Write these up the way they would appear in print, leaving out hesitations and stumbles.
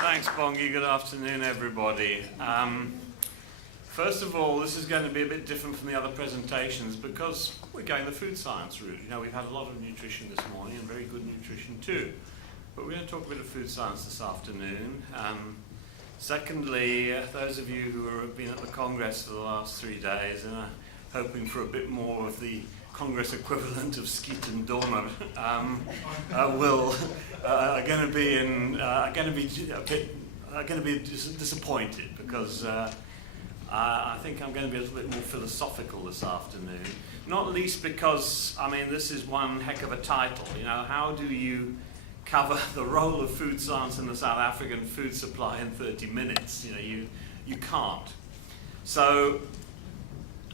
Thanks, Bongi. Good afternoon, everybody. First of all, this is going to be a bit different from the other presentations because we're going the food science route. You know, we've had a lot of nutrition this morning and very good nutrition too. But we're going to talk a bit of food science this afternoon. Secondly, those of you who have been at the Congress for the last 3 days and are hoping for a bit more of the Congress equivalent of skeet and donut, are going to be disappointed because I think I'm going to be a little bit more philosophical this afternoon. Not least because, I mean, this is one heck of a title. You know, how do you cover the role of food science in the South African food supply in 30 minutes? You know, you can't. So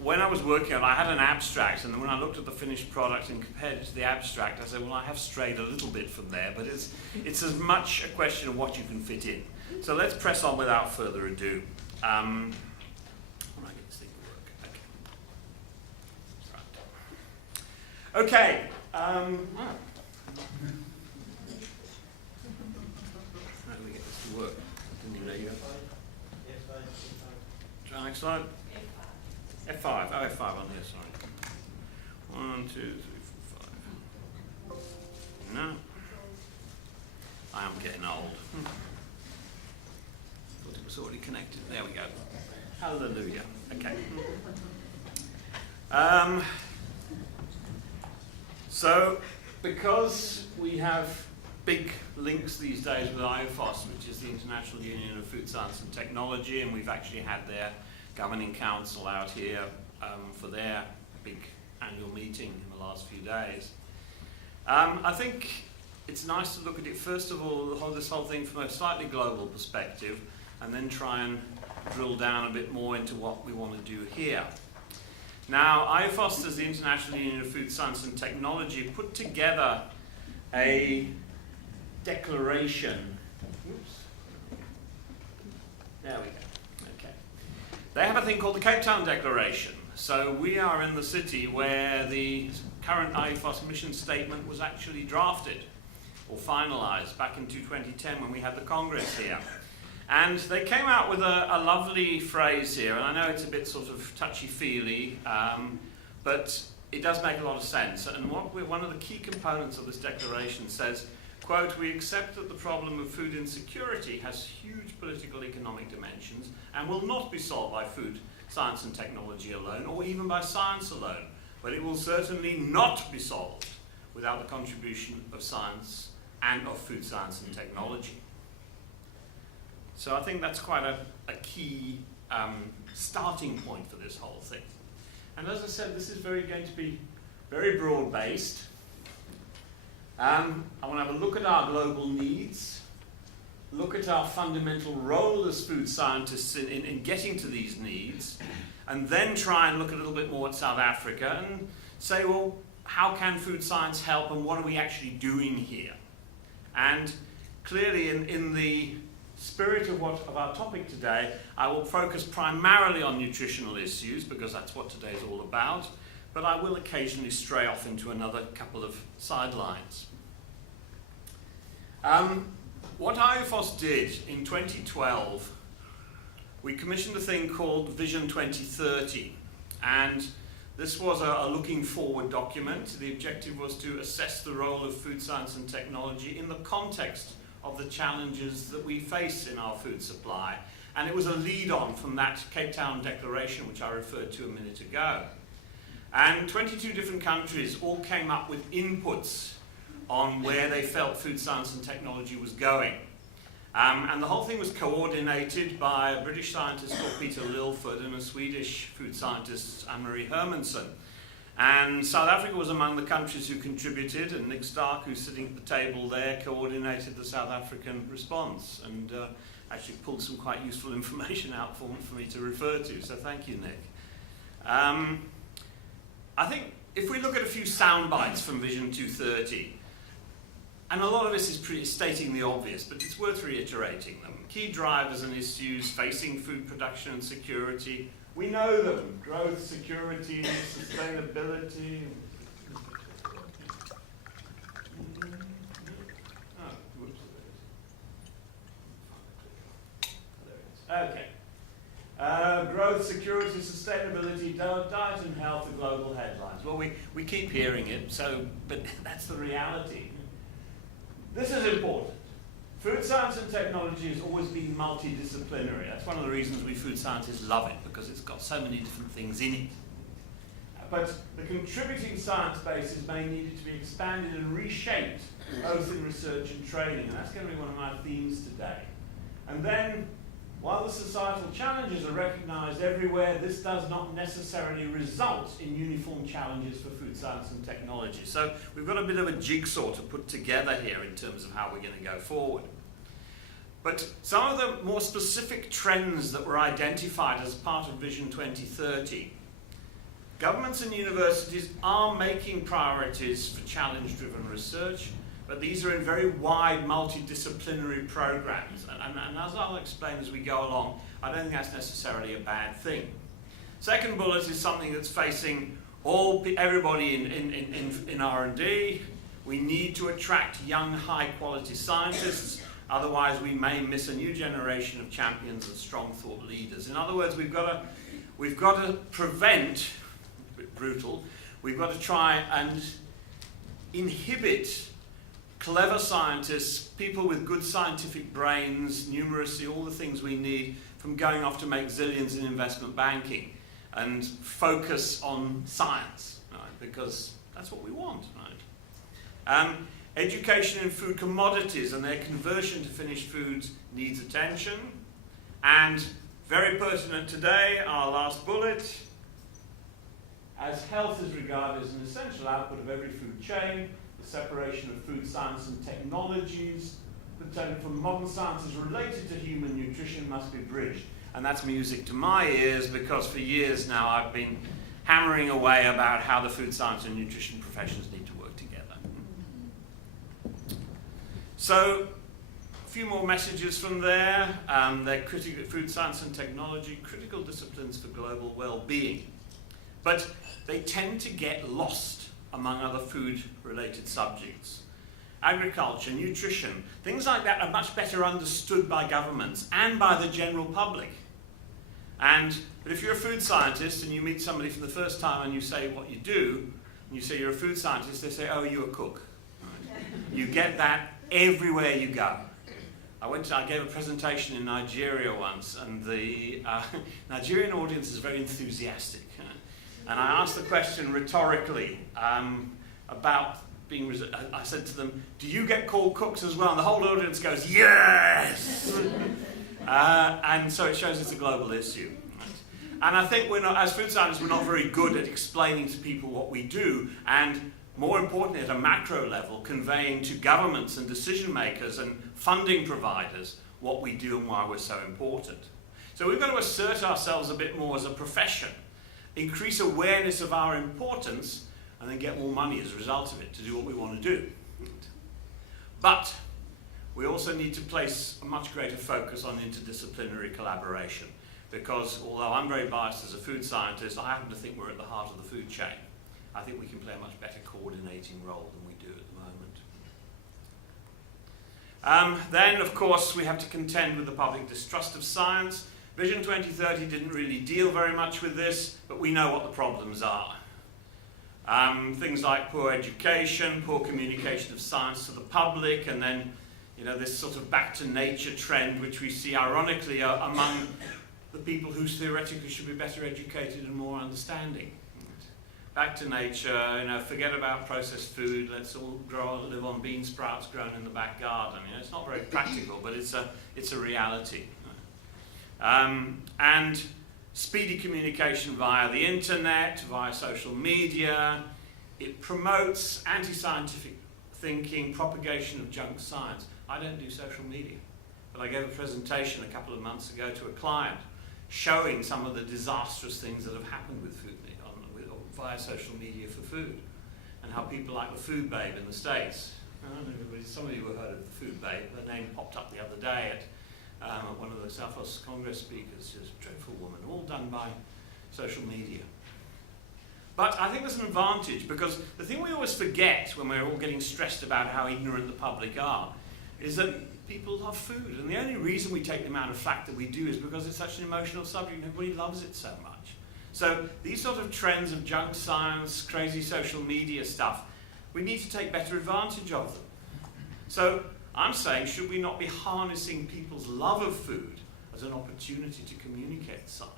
when I was working on it, I had an abstract, and when I looked at the finished product and compared it to the abstract, I said, well, I have strayed a little bit from there, but it's as much a question of what you can fit in. So let's press on without further ado. When I get this thing to work. Okay. How do we get this to work? Didn't even know you Try next slide. F5. Oh, F5 on here, sorry. 1, 2, 3, 4, 5. No. I am getting old. Thought it was already connected. There we go. Hallelujah. Okay. So, because we have big links these days with IFOS, which is the International Union of Food Science and Technology, and we've actually had their governing council out here for their big annual meeting in the last few days. I think it's nice to look at it, first of all, this whole thing from a slightly global perspective, and then try and drill down a bit more into what we want to do here. Now, IFOS, as the International Union of Food Science and Technology, put together a declaration. Oops. There we go. Okay. They have a thing called the Cape Town Declaration. So we are in the city where the current IFOS mission statement was actually drafted or finalized back in 2010 when we had the Congress here. And they came out with a lovely phrase here, and I know it's a bit sort of touchy-feely, but it does make a lot of sense. And one of the key components of this declaration says, quote, "We accept that the problem of food insecurity has huge political economic dimensions and will not be solved by food science and technology alone, or even by science alone, but it will certainly not be solved without the contribution of science and of food science and technology." So I think that's quite a key starting point for this whole thing. And as I said, this is going to be very broad-based. I want to have a look at our global needs, look at our fundamental role as food scientists in getting to these needs, and then try and look a little bit more at South Africa and say, well, how can food science help and what are we actually doing here? And clearly in the spirit of our topic today, I will focus primarily on nutritional issues because that's what today is all about, but I will occasionally stray off into another couple of sidelines. What IFOS did in 2012, we commissioned a thing called Vision 2030, and this was a looking forward document. The objective was to assess the role of food science and technology in the context of the challenges that we face in our food supply. And it was a lead-on from that Cape Town Declaration, which I referred to a minute ago. And 22 different countries all came up with inputs on where they felt food science and technology was going. And the whole thing was coordinated by a British scientist called Peter Lilford and a Swedish food scientist, Anne-Marie Hermansson. And South Africa was among the countries who contributed, and Nick Stark, who's sitting at the table there, coordinated the South African response and actually pulled some quite useful information out for me to refer to, so thank you, Nick. I think if we look at a few sound bites from Vision 230, and a lot of this is stating the obvious, but it's worth reiterating them. Key drivers and issues facing food production and security. We know them: growth, security, sustainability. growth, security, sustainability, diet and health are global headlines. Well, we keep hearing it, but that's the reality. This is important. Food science and technology has always been multidisciplinary. That's one of the reasons we food scientists love it, because it's got so many different things in it. But the contributing science bases may need to be expanded and reshaped, both in research and training, and that's going to be one of my themes today. And then, while the societal challenges are recognised everywhere, this does not necessarily result in uniform challenges for food science and technology. So we've got a bit of a jigsaw to put together here in terms of how we're going to go forward. But some of the more specific trends that were identified as part of Vision 2030, governments and universities are making priorities for challenge-driven research, but these are in very wide multidisciplinary programs. And as I'll explain as we go along, I don't think that's necessarily a bad thing. Second bullet is something that's facing everybody in R&D. We need to attract young, high-quality scientists, otherwise we may miss a new generation of champions and strong thought leaders. In other words, we've got to prevent, a bit brutal, we've got to try and inhibit clever scientists, people with good scientific brains, numeracy, all the things we need, from going off to make zillions in investment banking and focus on science, right? Because that's what we want, right? Education in food commodities and their conversion to finished foods needs attention. And very pertinent today, our last bullet, as health is regarded as an essential output of every food chain, the separation of food science and technologies pertaining from modern sciences related to human nutrition must be bridged. And that's music to my ears, because for years now I've been hammering away about how the food science and nutrition professions need to work together. So, a few more messages from there. They're critical, food science and technology, critical disciplines for global well-being. But they tend to get lost among other food-related subjects. Agriculture, nutrition, things like that are much better understood by governments and by the general public. But if you're a food scientist and you meet somebody for the first time and you say what you do, and you say you're a food scientist, they say, oh, you're a cook. Right? You get that everywhere you go. I gave a presentation in Nigeria once, and the Nigerian audience is very enthusiastic. And I asked the question rhetorically about being. I said to them, "Do you get called cooks as well?" And the whole audience goes, "Yes!" And so it shows it's a global issue. And I think as food scientists, we're not very good at explaining to people what we do, and more importantly, at a macro level, conveying to governments and decision makers and funding providers what we do and why we're so important. So we've got to assert ourselves a bit more as a profession, increase awareness of our importance, and then get more money as a result of it to do what we want to do. But we also need to place a much greater focus on interdisciplinary collaboration, because although I'm very biased as a food scientist, I happen to think we're at the heart of the food chain. I think we can play a much better coordinating role than we do at the moment. Then, of course, we have to contend with the public distrust of science. Vision 2030 didn't really deal very much with this, but we know what the problems are. Things like poor education, poor communication of science to the public, and then this sort of back to nature trend, which we see ironically among the people who theoretically should be better educated and more understanding. Back to nature, forget about processed food, let's all live on bean sprouts grown in the back garden. It's not very practical, but it's a reality. And speedy communication via the internet, via social media, it promotes anti-scientific thinking, propagation of junk science. I don't do social media, but I gave a presentation a couple of months ago to a client showing some of the disastrous things that have happened with food via social media for food, and how people like the Food Babe in the States. Some of you have heard of the Food Babe. Her name popped up the other day at one of the Southwest Congress speakers. She's a dreadful woman, all done by social media. But I think there's an advantage, because the thing we always forget when we're all getting stressed about how ignorant the public are is that people love food. And the only reason we take the amount of flack that we do is because it's such an emotional subject. Everybody loves it so much. So these sort of trends of junk science, crazy social media stuff, we need to take better advantage of them. So I'm saying, should we not be harnessing people's love of food as an opportunity to communicate science?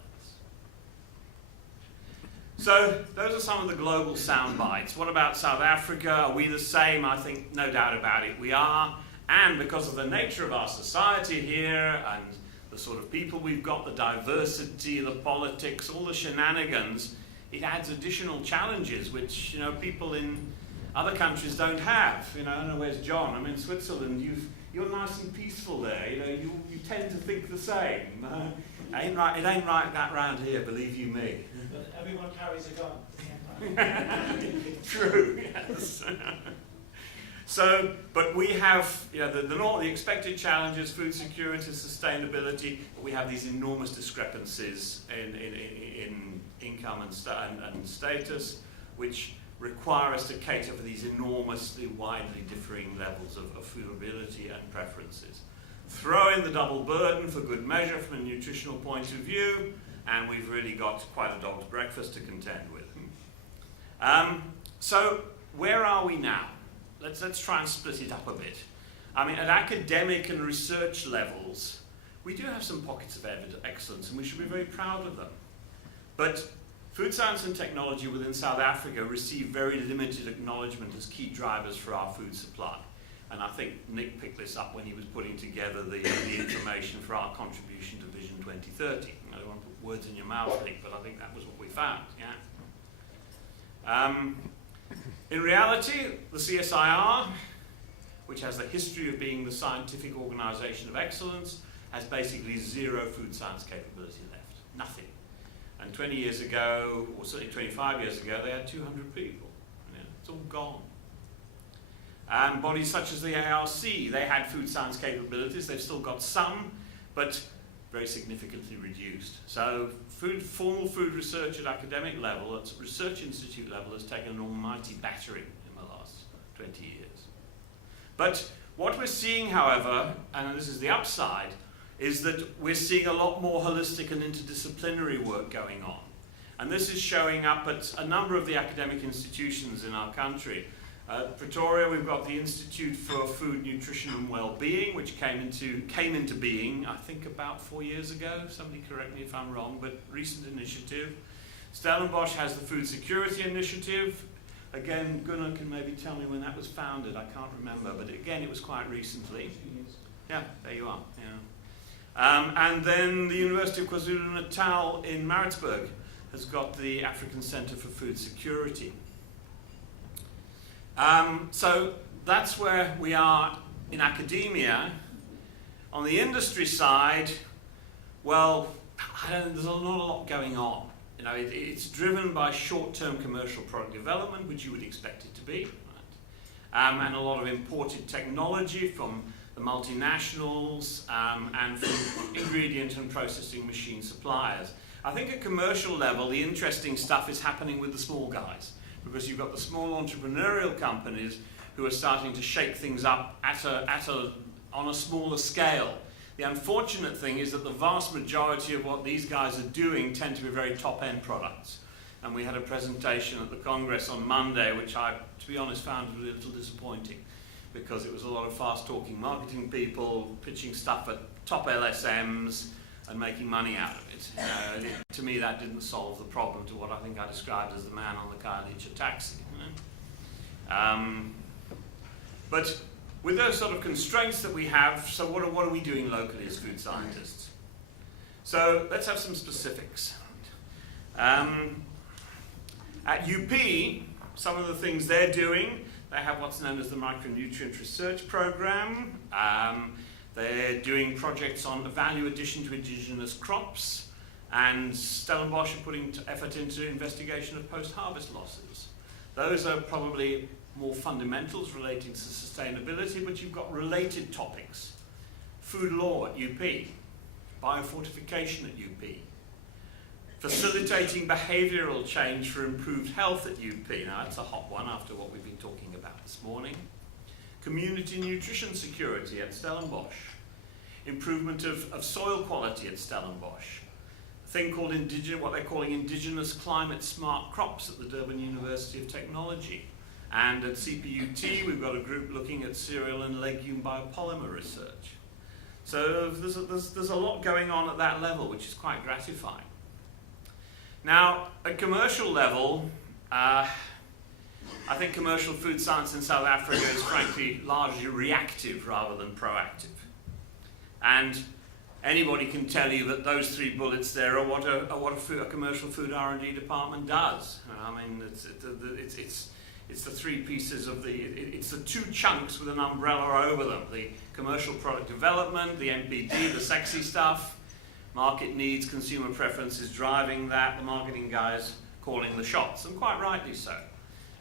So those are some of the global sound bites. What about South Africa? Are we the same? I think no doubt about it, we are. And because of the nature of our society here and the sort of people we've got, the diversity, the politics, all the shenanigans, it adds additional challenges which, you know, people in other countries don't have. You know, I don't know, where's John? I'm in Switzerland. You're nice and peaceful there. You know, you tend to think the same. It ain't right that round here, believe you me. But everyone carries a gun. True, yes. So, but we have, you know, the expected challenges, food security, sustainability, but we have these enormous discrepancies in income and status, which require us to cater for these enormously widely differing levels of foodability and preferences. Throw in the double burden for good measure from a nutritional point of view, and we've really got quite a dog's breakfast to contend with. So, where are we now? Let's try and split it up a bit. I mean, at academic and research levels, we do have some pockets of excellence, and we should be very proud of them. But food science and technology within South Africa receive very limited acknowledgement as key drivers for our food supply. And I think Nick picked this up when he was putting together the information for our contribution to Vision 2030. I don't want to put words in your mouth, Nick, but I think that was what we found, yeah. In reality, the CSIR, which has the history of being the scientific organization of excellence, has basically zero food science capability left. Nothing. And 20 years ago, or certainly 25 years ago, they had 200 people. Yeah, it's all gone. Bodies such as the ILSI, they had food science capabilities. They've still got some, but very significantly reduced. So formal food research at academic level, at research institute level, has taken an almighty battering in the last 20 years. But what we're seeing, however, and this is the upside, is that we're seeing a lot more holistic and interdisciplinary work going on. And this is showing up at a number of the academic institutions in our country. Pretoria, we've got the Institute for Food, Nutrition and Wellbeing, which came into being, I think, about 4 years ago. Somebody correct me if I'm wrong, but recent initiative. Stellenbosch has the Food Security Initiative. Again, Gunnar can maybe tell me when that was founded. I can't remember, but again, it was quite recently. Yeah, there you are. Yeah. And then the University of KwaZulu-Natal in Maritzburg has got the African Centre for Food Security. So that's where we are in academia. On the industry side, well, there's not a lot going on. You know, it's driven by short-term commercial product development, which you would expect it to be, right? And a lot of imported technology from the multinationals and from ingredient and processing machine suppliers. I think at commercial level, the interesting stuff is happening with the small guys, because you've got the small entrepreneurial companies who are starting to shake things up on a smaller scale. The unfortunate thing is that the vast majority of what these guys are doing tend to be very top-end products. And we had a presentation at the Congress on Monday, which I, to be honest, found a little disappointing, because it was a lot of fast-talking marketing people pitching stuff at top LSMs and making money out of it. To me, that didn't solve the problem to what I think I described as the man on the Kyle-Leach taxi. But with those sort of constraints that we have, so what are we doing locally as food scientists? So let's have some specifics. At UP, some of the things they're doing, they have what's known as the Micronutrient Research Program. They're doing projects on value addition to indigenous crops, and Stellenbosch are putting effort into investigation of post-harvest losses. Those are probably more fundamentals relating to sustainability, but you've got related topics. Food law at UP, biofortification at UP, facilitating behavioural change for improved health at UP. Now that's a hot one after what we've been talking about this morning. community nutrition security at Stellenbosch, improvement of soil quality at Stellenbosch, a thing called what they're calling indigenous climate smart crops at the Durban University of Technology. And at CPUT, we've got a group looking at cereal and legume biopolymer research. So there's a lot going on at that level, which is quite gratifying. Now, at commercial level, I think commercial food science in South Africa is frankly largely reactive rather than proactive. And anybody can tell you that those three bullets there are what a commercial food R&D department does. I mean, it's the three pieces of it's the two chunks with an umbrella over them. The commercial product development, the MPD, the sexy stuff, market needs, consumer preferences driving that, the marketing guys calling the shots, and quite rightly so.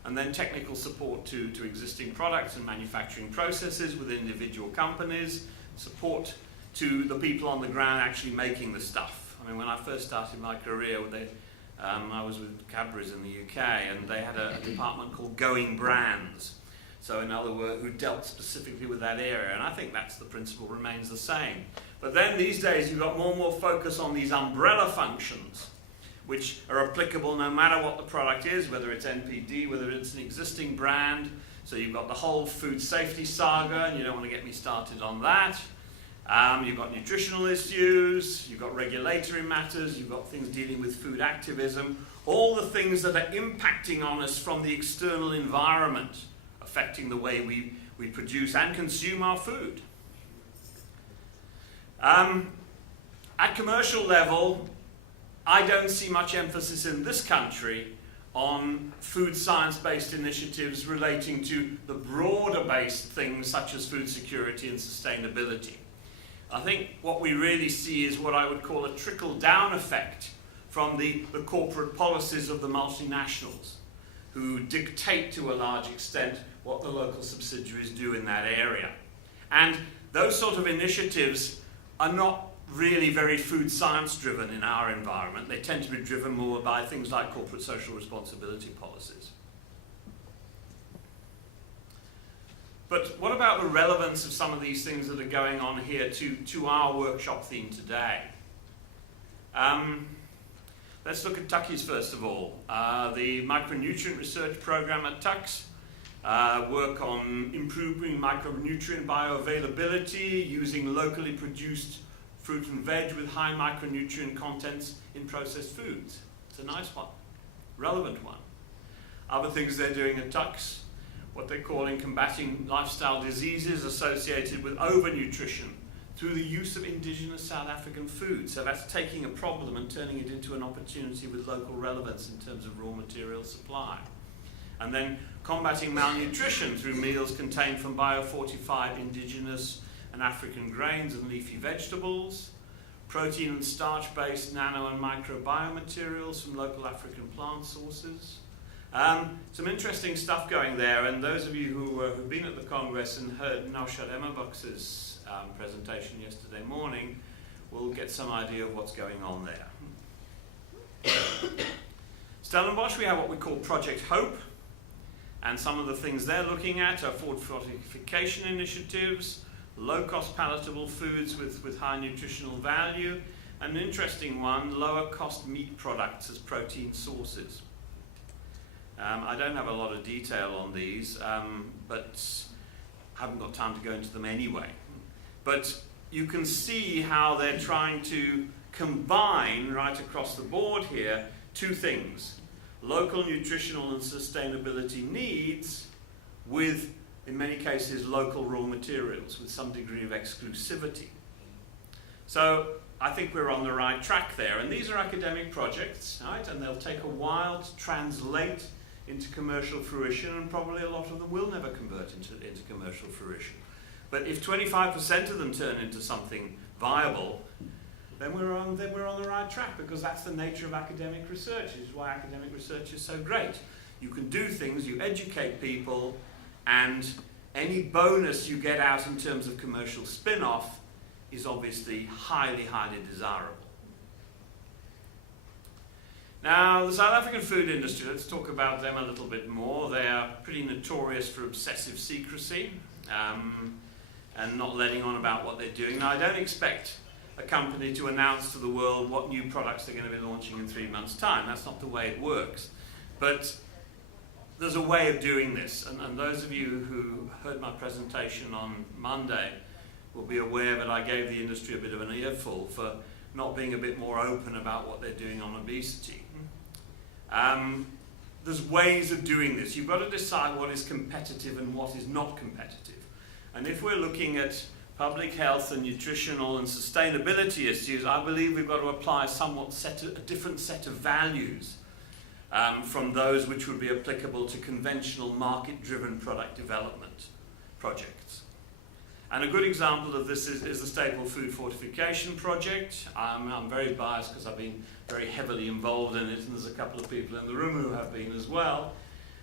And then technical support to existing products and manufacturing processes with individual companies, support to the people on the ground actually making the stuff. I mean, when I first started my career, I was with Cadbury's in the UK, and they had a department called Going Brands. So in other words, who dealt specifically with that area, and I think that's the principle remains the same. But then these days you've got more and more focus on these umbrella functions, which are applicable no matter what the product is, whether it's NPD, whether it's an existing brand. So you've got the whole food safety saga, and you don't want to get me started on that. You've got nutritional issues, you've got regulatory matters, you've got things dealing with food activism, all the things that are impacting on us from the external environment, affecting the way we produce and consume our food. At commercial level, I don't see much emphasis in this country on food science-based initiatives relating to the broader-based things such as food security and sustainability. I think what we really see is what I would call a trickle-down effect from the corporate policies of the multinationals, who dictate to a large extent what the local subsidiaries do in that area. And those sort of initiatives are not really very food science driven in our environment. They tend to be driven more by things like corporate social responsibility policies. But what about the relevance of some of these things that are going on here to our workshop theme today? Let's look at Tuckies first of all. The Micronutrient research program at Tucks, work on improving micronutrient bioavailability using locally produced fruit and veg with high micronutrient contents in processed foods. It's a nice one, relevant one. Other things they're doing at Tucks, what they're calling combating lifestyle diseases associated with overnutrition through the use of indigenous South African food. So that's taking a problem and turning it into an opportunity with local relevance in terms of raw material supply. And then combating malnutrition through meals contained from biofortified indigenous and African grains and leafy vegetables, protein and starch-based nano and microbiomaterials from local African plant sources. Some interesting stuff going there, and those of you who've been at the Congress and heard Naushad Emmerbux's presentation yesterday morning will get some idea of what's going on there. Stellenbosch, we have what we call Project Hope, and some of the things they're looking at are food fortification initiatives, low-cost palatable foods with high nutritional value, and an interesting one, lower-cost meat products as protein sources. I don't have a lot of detail on these, but haven't got time to go into them anyway. But you can see how they're trying to combine, right across the board here, two things. Local nutritional and sustainability needs with, in many cases, local raw materials with some degree of exclusivity. So I think we're on the right track there. And these are academic projects, right? And they'll take a while to translate into commercial fruition, and probably a lot of them will never convert into commercial fruition. But if 25% of them turn into something viable, then we're on the right track, because that's the nature of academic research. This is why academic research is so great. You can do things, you educate people, and any bonus you get out in terms of commercial spin-off is obviously highly, highly desirable. Now, the South African food industry, let's talk about them a little bit more. They are pretty notorious for obsessive secrecy. and not letting on about what they're doing. Now, I don't expect a company to announce to the world what new products they're going to be launching in 3 months' time. That's not the way it works. But there's a way of doing this, and those of you who heard my presentation on Monday will be aware that I gave the industry a bit of an earful for not being a bit more open about what they're doing on obesity. There's ways of doing this. You've got to decide what is competitive and what is not competitive. And if we're looking at public health and nutritional and sustainability issues, I believe we've got to apply a different set of values from those which would be applicable to conventional market-driven product development projects. And a good example of this is the Staple Food Fortification Project. I'm very biased because I've been very heavily involved in it, and there's a couple of people in the room who have been as well.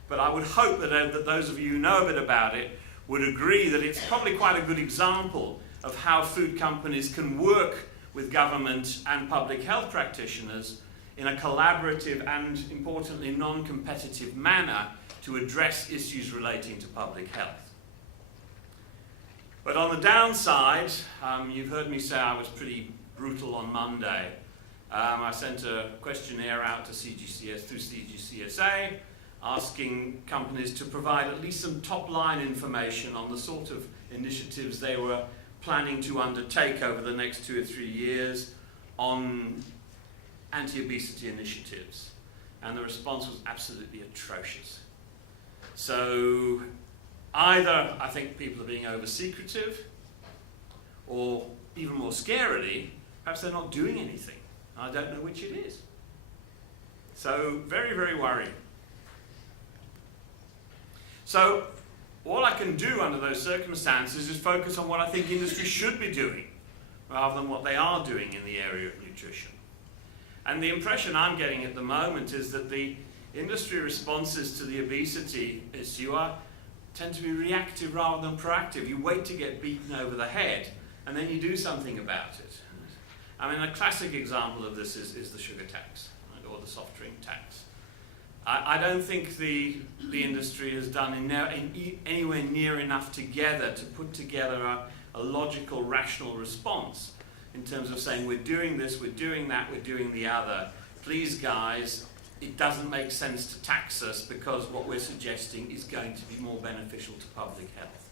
But I would hope that those of you who know a bit about it would agree that it's probably quite a good example of how food companies can work with government and public health practitioners in a collaborative and, importantly, non-competitive manner to address issues relating to public health. But on the downside, you've heard me say I was pretty brutal on Monday. I sent a questionnaire out to through CGCSA, asking companies to provide at least some top-line information on the sort of initiatives they were planning to undertake over the next 2 or 3 years on anti-obesity initiatives. And the response was absolutely atrocious. So either I think people are being over-secretive, or even more scarily, perhaps they're not doing anything. I don't know which it is. So very, very worrying. So all I can do under those circumstances is focus on what I think industry should be doing, rather than what they are doing in the area of nutrition. And the impression I'm getting at the moment is that the industry responses to the obesity issue tend to be reactive rather than proactive. You wait to get beaten over the head, and then you do something about it. I mean, a classic example of this is the sugar tax, right, or the soft drink tax. I don't think the industry has done anywhere near enough together to put together a logical, rational response in terms of saying, we're doing this, we're doing that, we're doing the other. Please, guys, it doesn't make sense to tax us because what we're suggesting is going to be more beneficial to public health.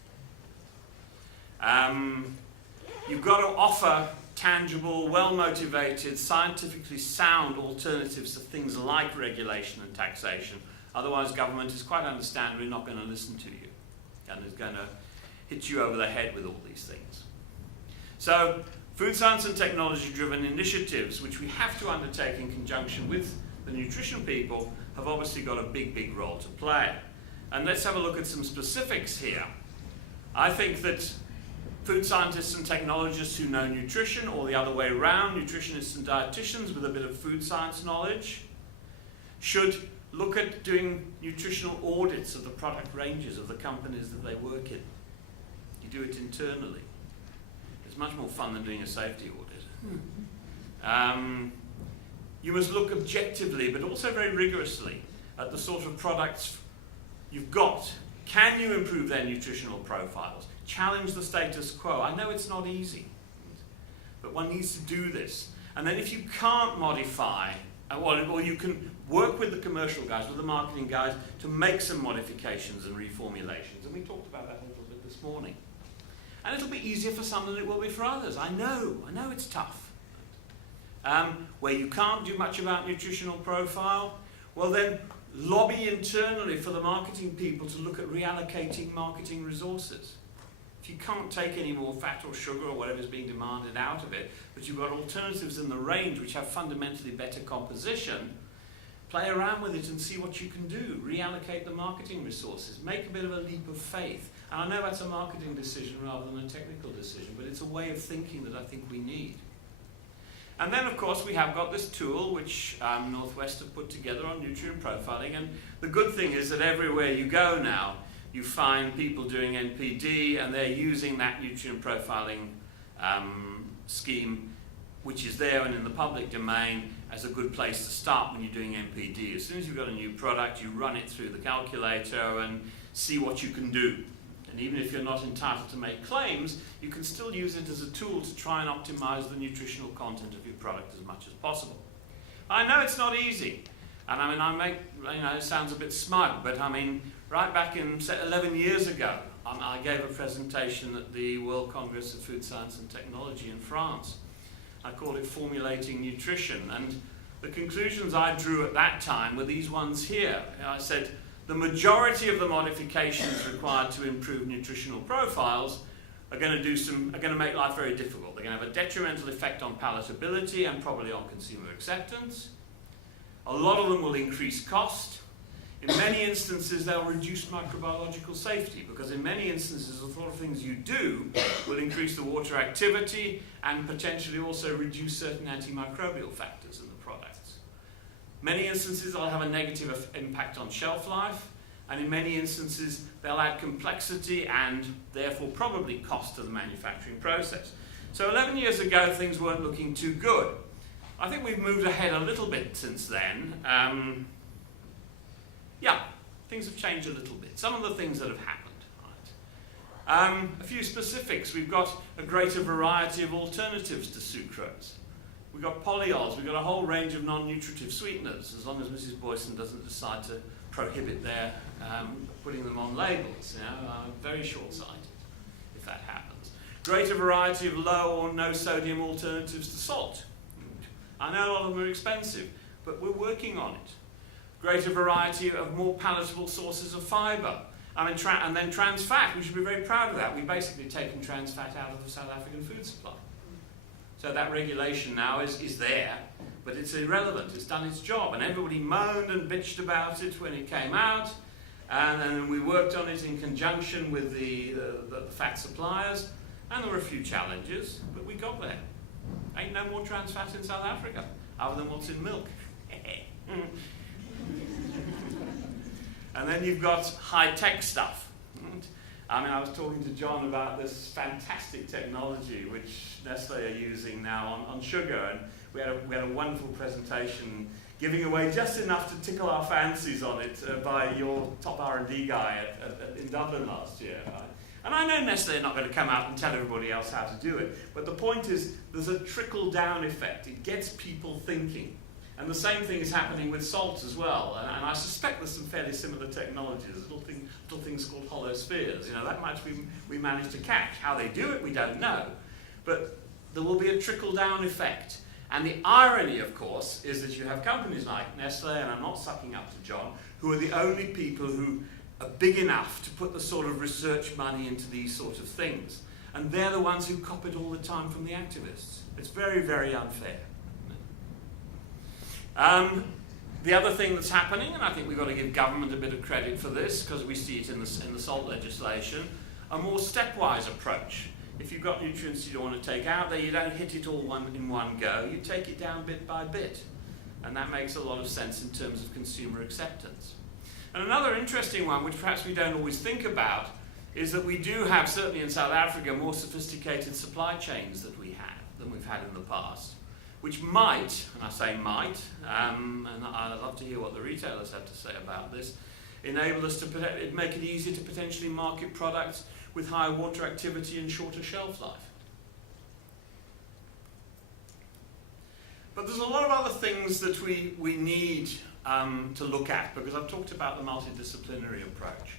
You've got to offer tangible, well-motivated, scientifically sound alternatives to things like regulation and taxation. Otherwise, government is quite understandably not going to listen to you and is going to hit you over the head with all these things. So, food science and technology-driven initiatives, which we have to undertake in conjunction with the nutrition people, have obviously got a big, big role to play. And let's have a look at some specifics here. I think that food scientists and technologists who know nutrition, or the other way around, nutritionists and dietitians with a bit of food science knowledge, should look at doing nutritional audits of the product ranges of the companies that they work in. You do it internally. It's much more fun than doing a safety audit. You must look objectively, but also very rigorously, at the sort of products you've got. Can you improve their nutritional profiles? Challenge the status quo. I know it's not easy, but one needs to do this. And then if you can't modify, or you can work with the commercial guys, with the marketing guys, to make some modifications and reformulations. And we talked about that a little bit this morning. And it'll be easier for some than it will be for others. I know it's tough. Where you can't do much about nutritional profile, well then lobby internally for the marketing people to look at reallocating marketing resources. If you can't take any more fat or sugar or whatever's being demanded out of it, but you've got alternatives in the range which have fundamentally better composition, play around with it and see what you can do. Reallocate the marketing resources. Make a bit of a leap of faith. And I know that's a marketing decision rather than a technical decision, but it's a way of thinking that I think we need. And then, of course, we have got this tool which Northwest have put together on nutrient profiling. And the good thing is that everywhere you go now, you find people doing NPD, and they're using that nutrient profiling scheme, which is there and in the public domain, as a good place to start when you're doing NPD. As soon as you've got a new product, you run it through the calculator and see what you can do. And even if you're not entitled to make claims, you can still use it as a tool to try and optimize the nutritional content of your product as much as possible. I know it's not easy. And I mean, it sounds a bit smug, but I mean, right back in 11 years ago, I gave a presentation at the World Congress of Food Science and Technology in France. I called it Formulating Nutrition, and the conclusions I drew at that time were these ones here. I said, the majority of the modifications required to improve nutritional profiles are going to make life very difficult. They're going to have a detrimental effect on palatability and probably on consumer acceptance. A lot of them will increase cost. In many instances, they'll reduce microbiological safety, because in many instances, the sort of things you do will increase the water activity and potentially also reduce certain antimicrobial factors in the products. Many instances, they'll have a negative impact on shelf life, and in many instances, they'll add complexity and therefore probably cost to the manufacturing process. So 11 years ago, things weren't looking too good. I think we've moved ahead a little bit since then. Things have changed a little bit. Some of the things that have happened. Right? A few specifics. We've got a greater variety of alternatives to sucrose. We've got polyols. We've got a whole range of non-nutritive sweeteners, as long as Mrs. Boyson doesn't decide to prohibit their putting them on labels. Very short-sighted if that happens. Greater variety of low or no sodium alternatives to salt. I know a lot of them are expensive, but we're working on it. Greater variety of more palatable sources of fibre. And then trans fat, we should be very proud of that. We've basically taken trans fat out of the South African food supply. So that regulation now is there, but it's irrelevant. It's done its job. And everybody moaned and bitched about it when it came out. And then we worked on it in conjunction with the fat suppliers. And there were a few challenges, but we got there. Ain't no more trans fat in South Africa, other than what's in milk. And then you've got high-tech stuff. I was talking to John about this fantastic technology which Nestle are using now on sugar, and we had a wonderful presentation giving away just enough to tickle our fancies on it by your top R&D guy in Dublin last year. Right? And I know Nestle are not going to come out and tell everybody else how to do it, but the point is there's a trickle-down effect. It gets people thinking. And the same thing is happening with salt as well. And I suspect there's some fairly similar technologies, little things called hollow spheres. That much we managed to catch. How they do it, we don't know. But there will be a trickle-down effect. And the irony, of course, is that you have companies like Nestle, and I'm not sucking up to John, who are the only people who are big enough to put the sort of research money into these sort of things. And they're the ones who cop it all the time from the activists. It's very, very unfair. The other thing that's happening, and I think we've got to give government a bit of credit for this, because we see it in the salt legislation, a more stepwise approach. If you've got nutrients you don't want to take out there, you don't hit it all in one go, you take it down bit by bit. And that makes a lot of sense in terms of consumer acceptance. And another interesting one, which perhaps we don't always think about, is that we do have, certainly in South Africa, more sophisticated supply chains than we've had in the past, which might, and I say might, and I'd love to hear what the retailers have to say about this, enable us to make it easier to potentially market products with higher water activity and shorter shelf life. But there's a lot of other things that we need to look at, because I've talked about the multidisciplinary approach.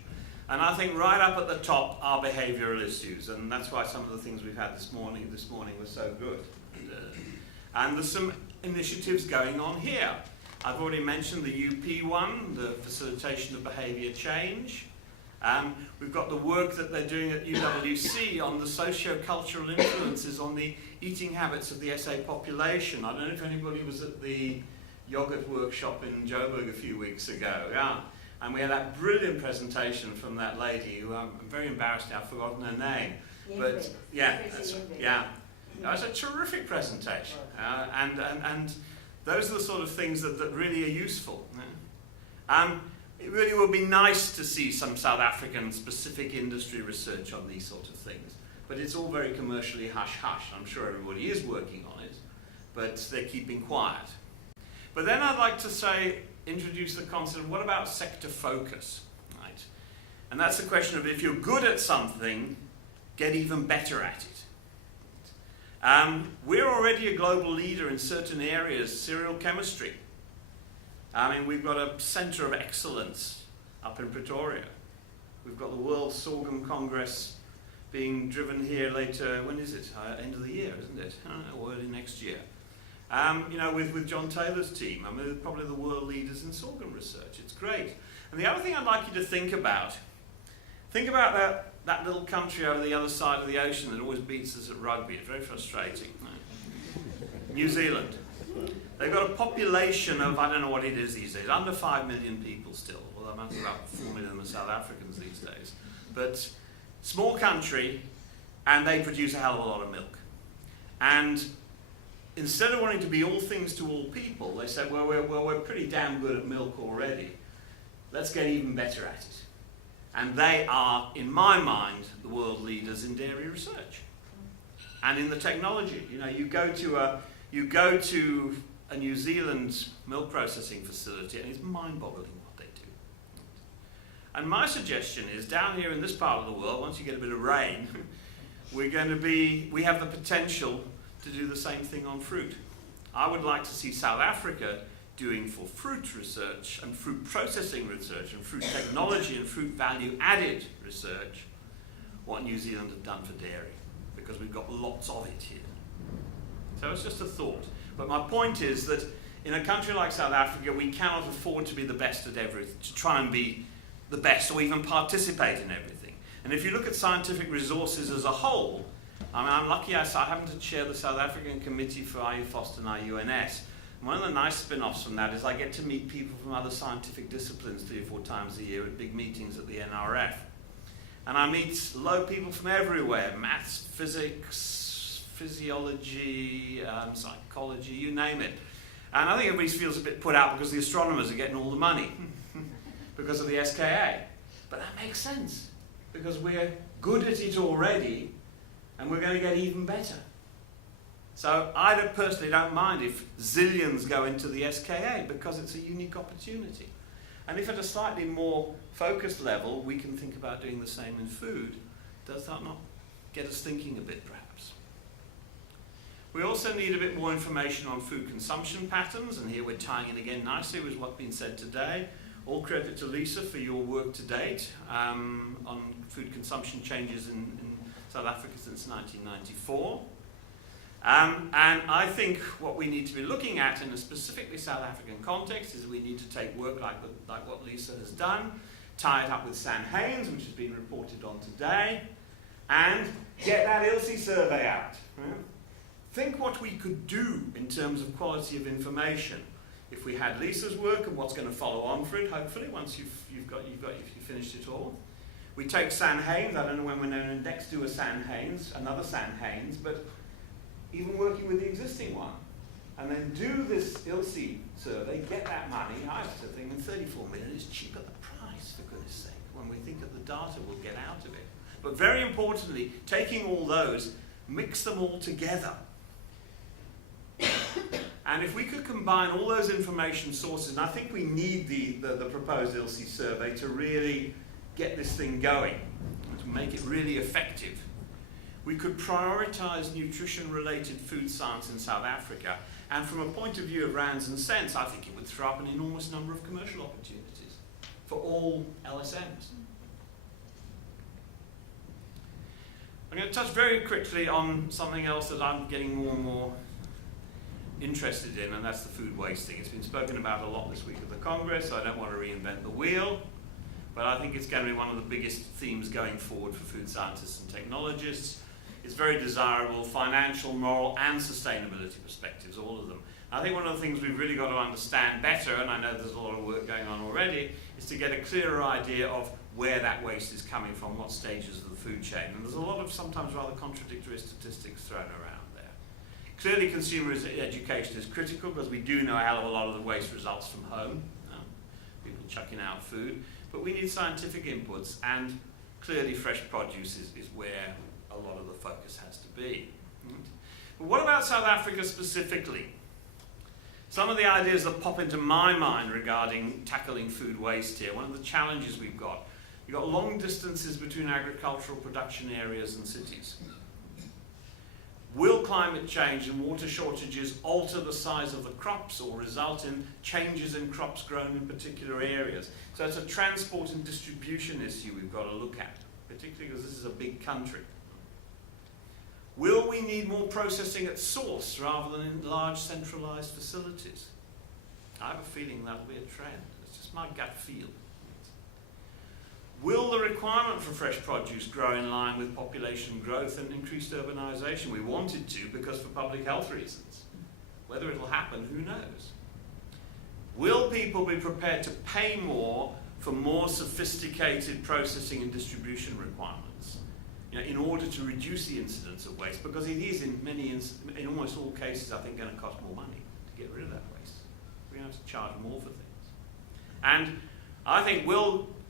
And I think right up at the top are behavioural issues, and that's why some of the things we've had this morning were so good. And there's some initiatives going on here. I've already mentioned the UP one, the facilitation of behaviour change. We've got the work that they're doing at UWC on the socio-cultural influences on the eating habits of the SA population. I don't know if anybody was at the yogurt workshop in Joburg a few weeks ago. Yeah. And we had that brilliant presentation from that lady who I'm very embarrassed now I've forgotten her name. But yeah, it was a terrific presentation. And those are the sort of things that really are useful. It really would be nice to see some South African specific industry research on these sort of things. But it's all very commercially hush-hush. I'm sure everybody is working on it, but they're keeping quiet. But then I'd like to introduce the concept of what about sector focus, right? And that's the question of, if you're good at something, get even better at it. We're already a global leader in certain areas, cereal chemistry. I mean, we've got a centre of excellence up in Pretoria. We've got the World Sorghum Congress being driven here later, when is it? End of the year, isn't it? Or early next year. You know, with John Taylor's team. I mean, they're probably the world leaders in sorghum research. It's great. And the other thing I'd like you to think about that little country over the other side of the ocean that always beats us at rugby. It's very frustrating. New Zealand. They've got a population of, I don't know what it is these days, under 5 million people still. Well, there must be about 4 million of South Africans these days. But small country, and they produce a hell of a lot of milk. And instead of wanting to be all things to all people, they said, well, we're pretty damn good at milk already. Let's get even better at it. And they are, in my mind, the world leaders in dairy research and in the technology. You know, you go to a New Zealand milk processing facility, and it's mind-boggling what they do. And my suggestion is, down here in this part of the world, once you get a bit of rain, we have the potential to do the same thing on fruit. I would like to see South Africa doing for fruit research and fruit processing research and fruit technology and fruit value added research what New Zealand have done for dairy, because we've got lots of it here. So it's just a thought. But my point is that in a country like South Africa, we cannot afford to be the best at everything, to try and be the best or even participate in everything. And if you look at scientific resources as a whole, I mean, I'm lucky I happen to chair the South African Committee for IUFOST and IUNS. One of the nice spin-offs from that is I get to meet people from other scientific disciplines 3 or 4 times a year at big meetings at the NRF. And I meet people from everywhere, maths, physics, physiology, psychology, you name it. And I think everybody feels a bit put out because the astronomers are getting all the money because of the SKA. But that makes sense, because we're good at it already and we're going to get even better. So I personally don't mind if zillions go into the SKA, because it's a unique opportunity. And if at a slightly more focused level we can think about doing the same in food, does that not get us thinking a bit perhaps? We also need a bit more information on food consumption patterns, and here we're tying in again nicely with what's been said today. All credit to Lisa for your work to date on food consumption changes in South Africa since 1994. And I think what we need to be looking at in a specifically South African context is we need to take work like what Lisa has done, tie it up with San Haynes, which has been reported on today, and get that ILSI survey out. Right? Think what we could do in terms of quality of information if we had Lisa's work and what's going to follow on for it, hopefully, once you've finished it all. We take San Haynes, I don't know when we're going to next do a San Haynes, another San Haynes, but even working with the existing one, and then do this ILSI survey, get that money. I used to think 34 million is cheap at the price, for goodness sake, when we think of the data we'll get out of it. But very importantly, taking all those, mix them all together. And if we could combine all those information sources, and I think we need the proposed ILSI survey to really get this thing going, to make it really effective. We could prioritise nutrition-related food science in South Africa, and from a point of view of rands and cents, I think it would throw up an enormous number of commercial opportunities for all LSMs. I'm going to touch very quickly on something else that I'm getting more and more interested in, and that's the food wasting. It's been spoken about a lot this week at the Congress, so I don't want to reinvent the wheel, but I think it's going to be one of the biggest themes going forward for food scientists and technologists. It's very desirable, financial, moral, and sustainability perspectives, all of them. I think one of the things we've really got to understand better, and I know there's a lot of work going on already, is to get a clearer idea of where that waste is coming from, what stages of the food chain. And there's a lot of sometimes rather contradictory statistics thrown around there. Clearly, consumer education is critical, because we do know a hell of a lot of the waste results from home, people chucking out food. But we need scientific inputs, and clearly fresh produce is where a lot of the focus has to be. But what about South Africa specifically? Some of the ideas that pop into my mind regarding tackling food waste here, one of the challenges we've got, You've got long distances between agricultural production areas and cities. Will climate change and water shortages alter the size of the crops or result in changes in crops grown in particular areas? So it's a transport and distribution issue we've got to look at, particularly because this is a big country. Will we need more processing at source rather than in large centralised facilities? I have a feeling that'll be a trend. It's just my gut feel. Will the requirement for fresh produce grow in line with population growth and increased urbanisation? We want it to because for public health reasons. Whether it'll happen, who knows? Will people be prepared to pay more for more sophisticated processing and distribution requirements, in order to reduce the incidence of waste? Because it is in almost all cases, I think, going to cost more money to get rid of that waste. We're going to have to charge more for things. And I think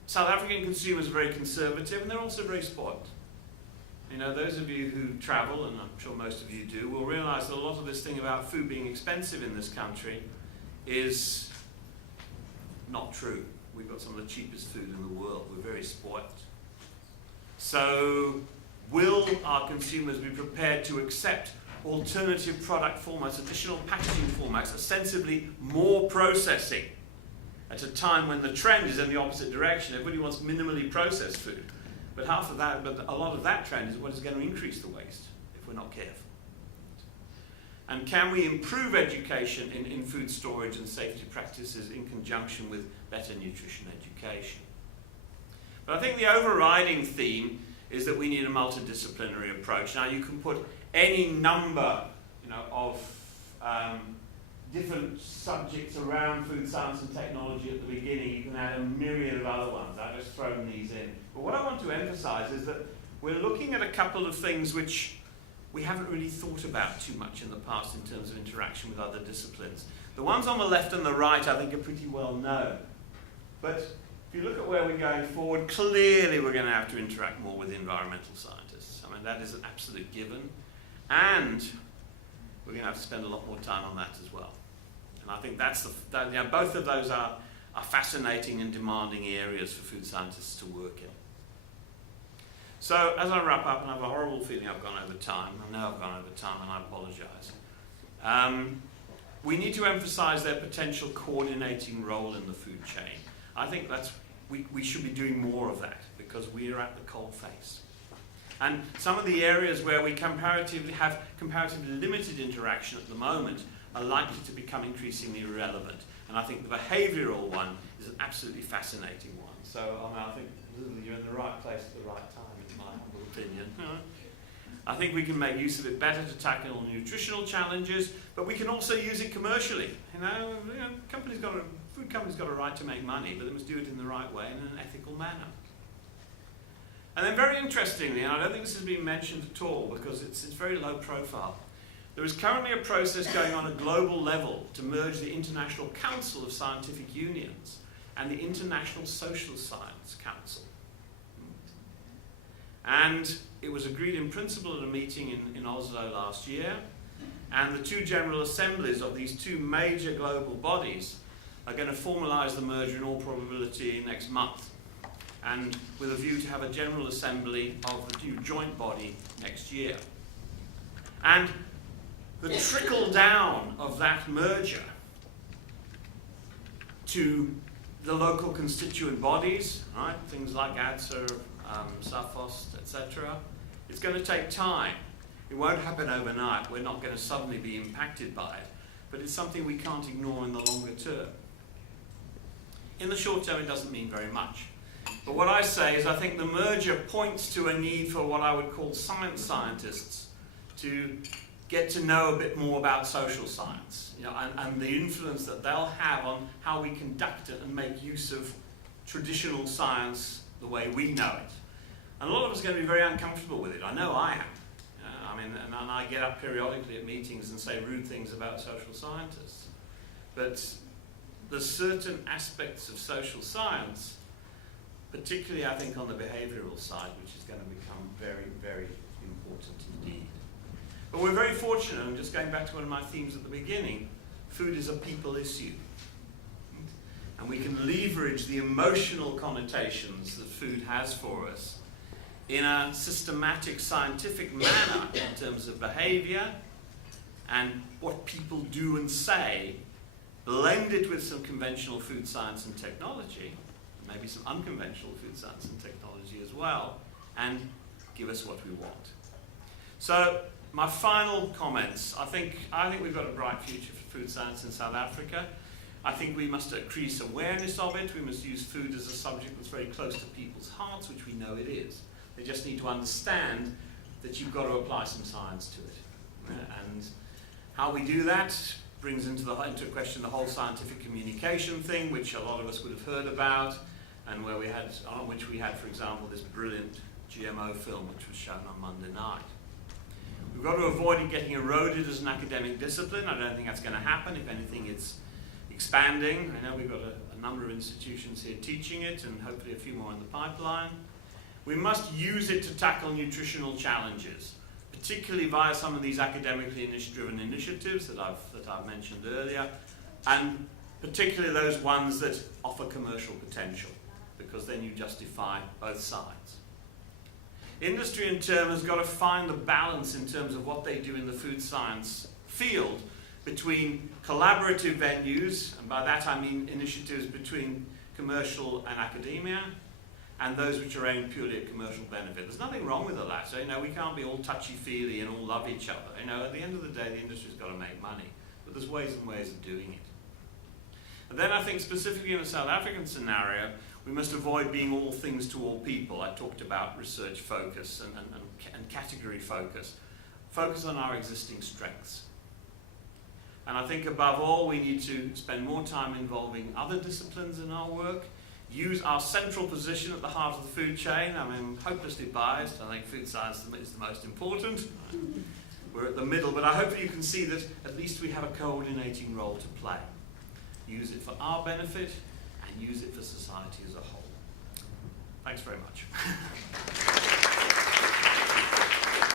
South African consumers are very conservative, and they're also very spoiled. Those of you who travel, and I'm sure most of you do, will realise that a lot of this thing about food being expensive in this country is not true. We've got some of the cheapest food in the world. We're very spoiled. So, will our consumers be prepared to accept alternative product formats, additional packaging formats, ostensibly more processing, at a time when the trend is in the opposite direction? Everybody wants minimally processed food. But a lot of that trend is what is going to increase the waste if we're not careful. And can we improve education in food storage and safety practices in conjunction with better nutrition education? But I think the overriding theme is that we need a multidisciplinary approach. Now, you can put any number of different subjects around food science and technology at the beginning. You can add a myriad of other ones. I've just thrown these in. But what I want to emphasize is that we're looking at a couple of things which we haven't really thought about too much in the past in terms of interaction with other disciplines. The ones on the left and the right, I think, are pretty well known. But if you look at where we're going forward, clearly we're going to have to interact more with environmental scientists. I mean, that is an absolute given. And we're going to have to spend a lot more time on that as well. And I think both of those are fascinating and demanding areas for food scientists to work in. So, as I wrap up, and I have a horrible feeling I've gone over time, I know I've gone over time and I apologise, we need to emphasise their potential coordinating role in the food chain. I think we should be doing more of that because we are at the cold face. And some of the areas where we have comparatively limited interaction at the moment are likely to become increasingly relevant. And I think the behavioural one is an absolutely fascinating one. So I think you're in the right place at the right time, in my humble opinion. I think we can make use of it better to tackle nutritional challenges, but we can also use it commercially. Food companies got a right to make money, but they must do it in the right way and in an ethical manner. And then very interestingly, and I don't think this has been mentioned at all because it's very low profile, there is currently a process going on at global level to merge the International Council of Scientific Unions and the International Social Science Council. And it was agreed in principle at a meeting in Oslo last year, and the two general assemblies of these two major global bodies are going to formalise the merger in all probability next month, and with a view to have a general assembly of the new joint body next year. And the trickle down of that merger to the local constituent bodies, right, things like ADSA, SAFOST, etc., it's going to take time. It won't happen overnight. We're not going to suddenly be impacted by it, but it's something we can't ignore in the longer term. In the short term, it doesn't mean very much. But what I say is I think the merger points to a need for what I would call science scientists to get to know a bit more about social science, and the influence that they'll have on how we conduct it and make use of traditional science the way we know it. And a lot of us are going to be very uncomfortable with it. I know I am. And I get up periodically at meetings and say rude things about social scientists. But there's certain aspects of social science, particularly I think on the behavioural side, which is going to become very, very important indeed. But we're very fortunate, and just going back to one of my themes at the beginning, food is a people issue. and we can leverage the emotional connotations that food has for us in a systematic, scientific manner in terms of behavior and what people do and say, blend it with some conventional food science and technology, maybe some unconventional food science and technology as well, and give us what we want. So, my final comments, I think we've got a bright future for food science in South Africa. I think we must increase awareness of it. We must use food as a subject that's very close to people's hearts, which we know it is. They just need to understand that you've got to apply some science to it. And how we do that brings into question the whole scientific communication thing, which a lot of us would have heard about, and on which we had, for example, this brilliant GMO film, which was shown on Monday night. We've got to avoid it getting eroded as an academic discipline. I don't think that's going to happen. If anything, it's expanding. I know we've got a number of institutions here teaching it, and hopefully a few more in the pipeline. We must use it to tackle nutritional challenges, particularly via some of these academically driven initiatives that I've mentioned earlier, and particularly those ones that offer commercial potential, because then you justify both sides. Industry in turn has got to find the balance in terms of what they do in the food science field between collaborative venues, and by that I mean initiatives between commercial and academia, and those which are aimed purely at commercial benefit. There's nothing wrong with the latter. We can't be all touchy-feely and all love each other. At the end of the day, the industry's got to make money, but there's ways and ways of doing it. And then I think specifically in the South African scenario, we must avoid being all things to all people. I talked about research focus and category focus. Focus on our existing strengths. And I think above all, we need to spend more time involving other disciplines in our work, use our central position at the heart of the food chain. I'm hopelessly biased. I think food science is the most important. We're at the middle, but I hope you can see that at least we have a coordinating role to play. Use it for our benefit and use it for society as a whole. Thanks very much.